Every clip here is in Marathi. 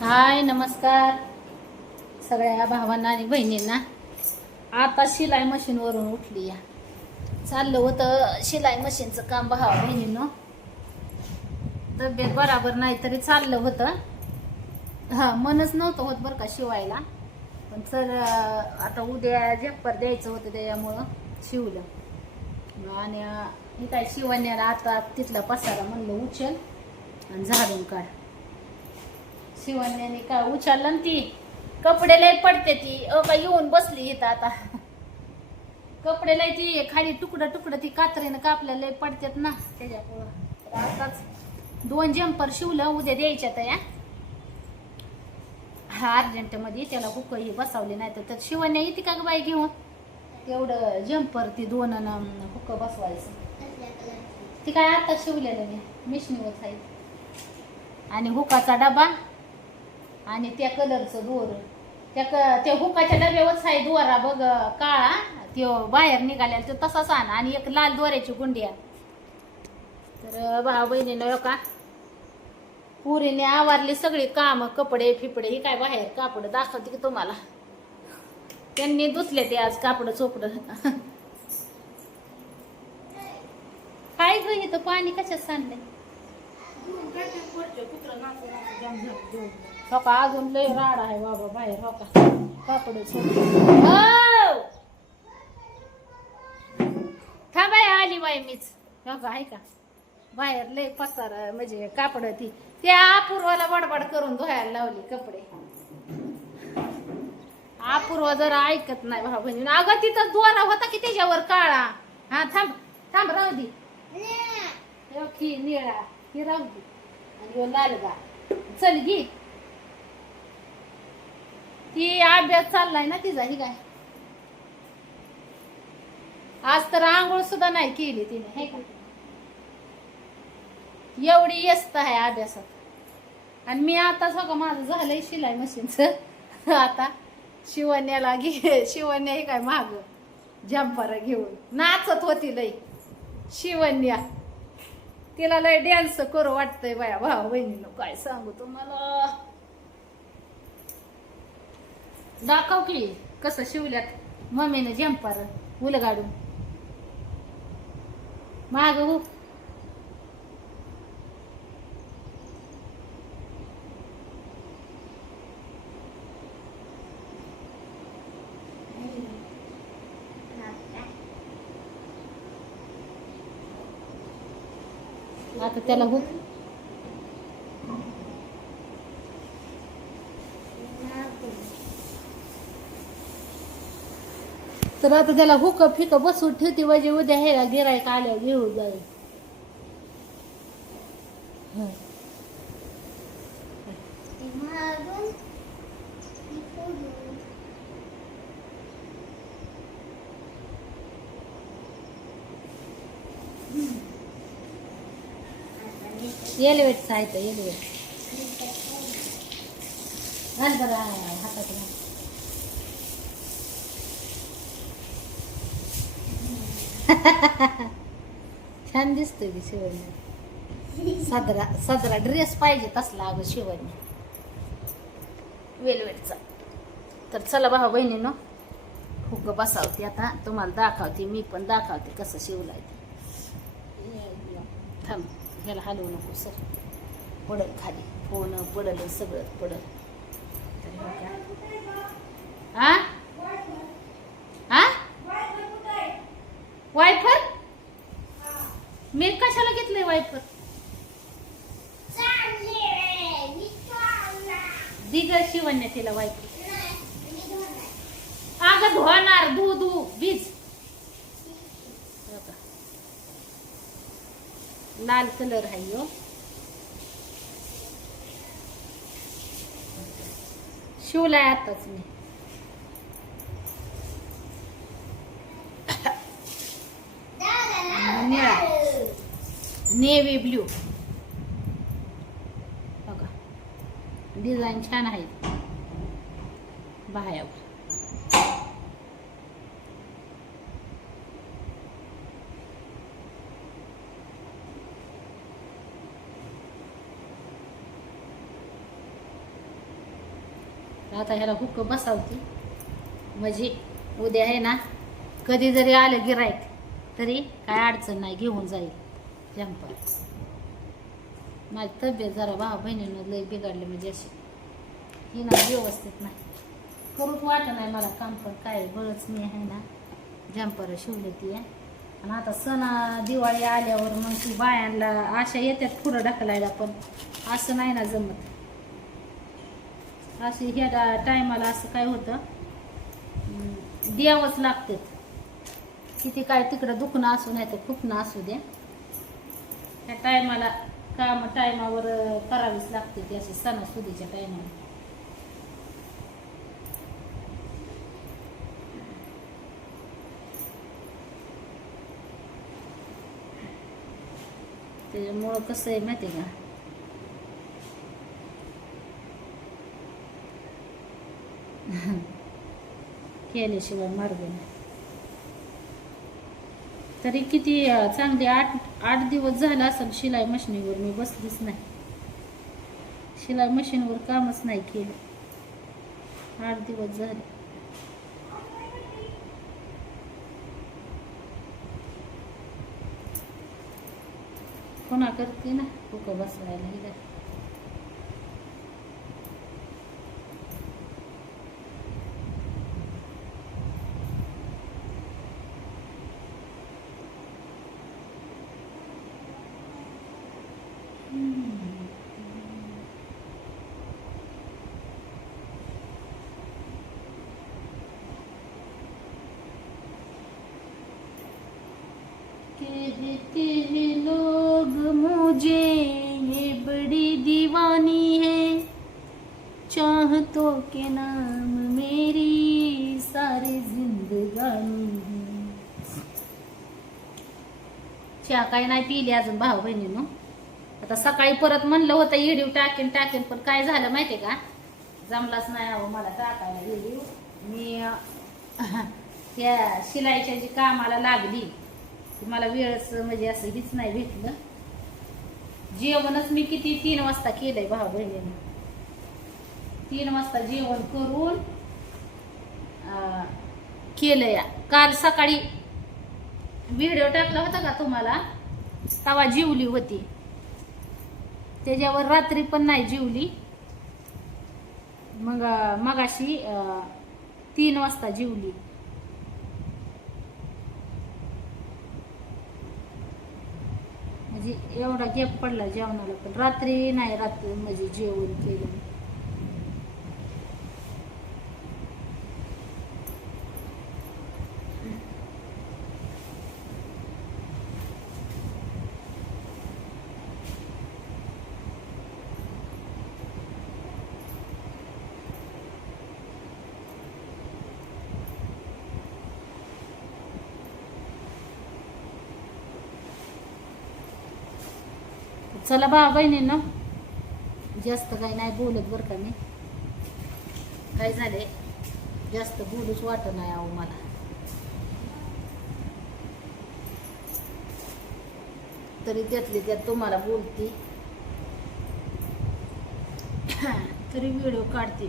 हाय नमस्कार. सगळ्या भावांना आणि बहिणींना. आता शिलाई मशीनवरून उठली या चाललं होतं शिलाई मशीनचं काम भावा बहिणीनं. तब्येत बराबर नाही तरी चाललं होतं. हां मनच नव्हतं होत बरं का शिवायला. पण सर आता उद्या झेप्पर द्यायचं होतं त्याच्यामुळं शिवलं. आणि मी काय शिवण्याला आता तिथला पसारा म्हणलं उचल आणि झाडून काढ. शिवण्याने का उचललं ना ती. कपडे लय पडते ती. अ का येऊन बसली इथं आता. कपडे लय ती खाली तुकडं तुकडं ती कात्रीनं कापल्या लय पडतात ना त्याच्यापुढं आताच दोन जम्पर शिवलं उद्या द्यायच्या तया हा. अर्जंटमध्ये त्याला हुक ही बसवली नाही तर त्यात शिवण्या येते का ग बाई घेऊन? तेवढं जम्पर ती दोन हुक बसवायचं. ती काय आता शिवलेलं मी मिशनीवर आहे. आणि हुकाचा डबा आणि त्या कलरचं दोर त्या क त्या हुकाच्या डब्यावरच आहे दोरा बघ काळा. त्यो बाहेर निघाल्या तो तसाच आण आणि एक लाल दोऱ्याची गुंडिया. तर भाऊ बहिणीनं का? पुरीने आवारली सगळी काम कपडे फिपडे ही काय बाहेर कापड दाखवते की तुम्हाला? त्यांनी धुतले ते आज कापड चोपड. काय ग इथं पाणी कशात सांडलंय हो का अजून लय राड आहे बाबा बाहेर हो का? कापड थांबाय आली बाई मीच. हो का आहे का? बाहेर लय पसार म्हणजे कापड ती. त्या अपूर्वाला बडबड करून धुवायला लावली कपडे. अपूर्व जरा ऐकत नाही भाऊ बहिणी. अगं तिथं दोरा होता की त्याच्यावर काळा? हा थांब थांब राहू दे. निळा. ही राहू दे. आणि लालगा चल घे. ती अभ्यास चाललाय ना तिचा ही काय? आज तर आंघोळ सुद्धा नाही केली तिने हे का? एवढी व्यस्त आहे अभ्यासात. आणि मी आता सगळं माझं झालंय शिलाई मशीनचं. आता शिवण्याला घे शिवण्या हे काय माग? जम्पर घेऊन. नाचत होती लई. शिवण्या. तिला लय डॅन्स करू वाटतंय बाया भाऊ बहिणीनं काय सांगू तुम्हाला? दाखव की कसं शिवल्यात मम्मीनं जम्पर उलगाडून माग हो आता त्याला हो तर आता त्याला हुक फिक बसून ठेवते म्हणजे उद्या ह्याला गिरायक आल्यावर घेऊन जाईल. एलिवेट साहित्य एलिवेट. घाल बरं हातात छान दिसतोय की शिवण सदरा सदरा ड्रेस पाहिजे तसला अगं शिवण वेलवेटचा तर चला भाऊ बहिणीनं फुग बसावते आता. तुम्हाला दाखवते मी पण दाखवते कसं शिवलाय ते. थांब ह्याला हलवू नको सर. पडल खाली. फोन पडल सगळं पडल. तर हा वायफर मी कशाला दिग शिवण्या तिला वाईट. अगं धुवाणार धू धू बीज लाल कलर आहे हो शिवलाय आताच मी आणि निळा नेव्ही ब्ल्यू. बघा. डिझाईन छान आहे. बाह्यावर आता ह्याला हुक बसावती. म्हणजे उद्या आहे ना कधी जरी आलं गिरायक तरी काय अडचण नाही घेऊन जाईल. जंपर माझी तब्येत जरा भावा बहिणीनं लई बिघडली म्हणजे अशी. ही ना व्यवस्थित नाही. करूच वाटत नाही मला काम पण काय बळच मी आहे ना जम्पर शिवले ती. आणि आता सण दिवाळी आल्यावर मग ती बायांना आशा येतात पुढं ढकलायला पण असं नाही ना जमत. असे ह्या टायमाला असं काय होतं द्यावंच लागते किती काय तिकडं दुखणं असू नाही तर खुपणं असू द्या ह्या टायमाला काम टायमावर करावीच लागते ती अशी सणासुदीच्या टायमाला. त्याच्यामुळं कसं आहे माहिती आहे का? केल्याशिवाय मार्ग नाही. तरी किती चांगली आठ आठ दिवस झाला असेल शिलाई मशीनीवर मी बसलीच नाही. शिलाई मशीनवर कामच नाही केलं. आठ दिवस झाले. कोणा करते ना कुक बसवायला हिला कहते हैं लोग मुझे ये बड़ी दीवानी है। चाहतों के नाम मेरी सारी जिंदगानी है। चहा काय नाही पिली अजून भाऊ बहिणीनं आता सकाळी परत म्हणलं होतं येडीव टाकेन टाकेन पण काय झालं माहितीये का? जमलाच नाही अहो मला टाकायला येडीव मी त्या शिलाईच्या जी कामाला लागली मला वेळच म्हणजे असं हीच नाही भेटलं. जेवणच मी किती तीन वाजता केलंय भाऊ बहिणीने. तीन वाजता जेवण करून केलंय. काल सकाळी व्हिडिओ टाकला होता का तुम्हाला? तवा जिवली होती. त्याच्यावर रात्री पण नाही जिवली. मग मगाशी तीन वाजता जिवली. म्हणजे एवढा गॅप पडला जेवणाला पण. रात्री नाही रात्री म्हणजे जेवण केलं. चला बा बहिणींना. जास्त काही नाही बोलत बरं का मी. काय झाले जास्त बोलूच वाटत नाही अहो मला. तरी त्यातली त्यात तुम्हाला बोलते. तरी व्हिडिओ काढते.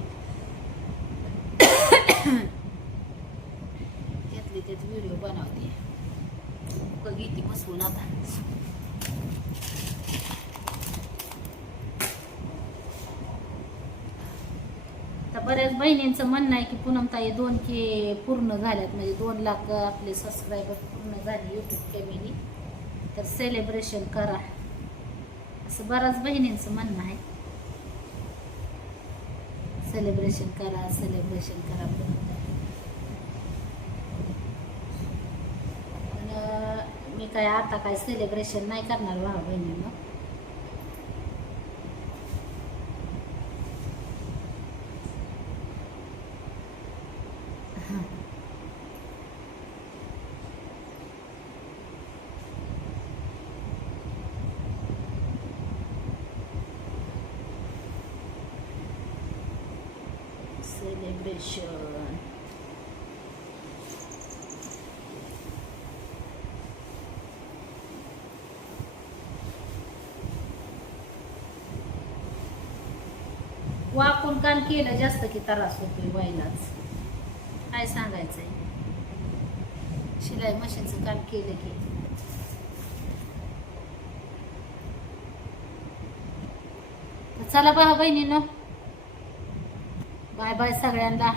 त्यातली त्यात व्हिडिओ बनवते. बघितली बसवून आता. बऱ्याच बहिणींचं म्हणणं आहे की पूनमताई दोन के पूर्ण झाल्यात. म्हणजे दोन लाख आपले सबस्क्रायबर पूर्ण झाले यूट्यूब फॅमिली तर सेलिब्रेशन करा. असं बऱ्याच बहिणींचं म्हणणं आहे. सेलिब्रेशन करा सेलिब्रेशन करा पण मी काय आता काय सेलिब्रेशन नाही करणार भाऊ बहिणींना. Celebration. वाकून काम केलं जास्त की त्रास होतोय व्हायलाच काय सांगायचंय? शिलाई मशीनचं काम केलं की. चला चला बहिणी बहिणीनं. बाय बाय सगळ्यांना.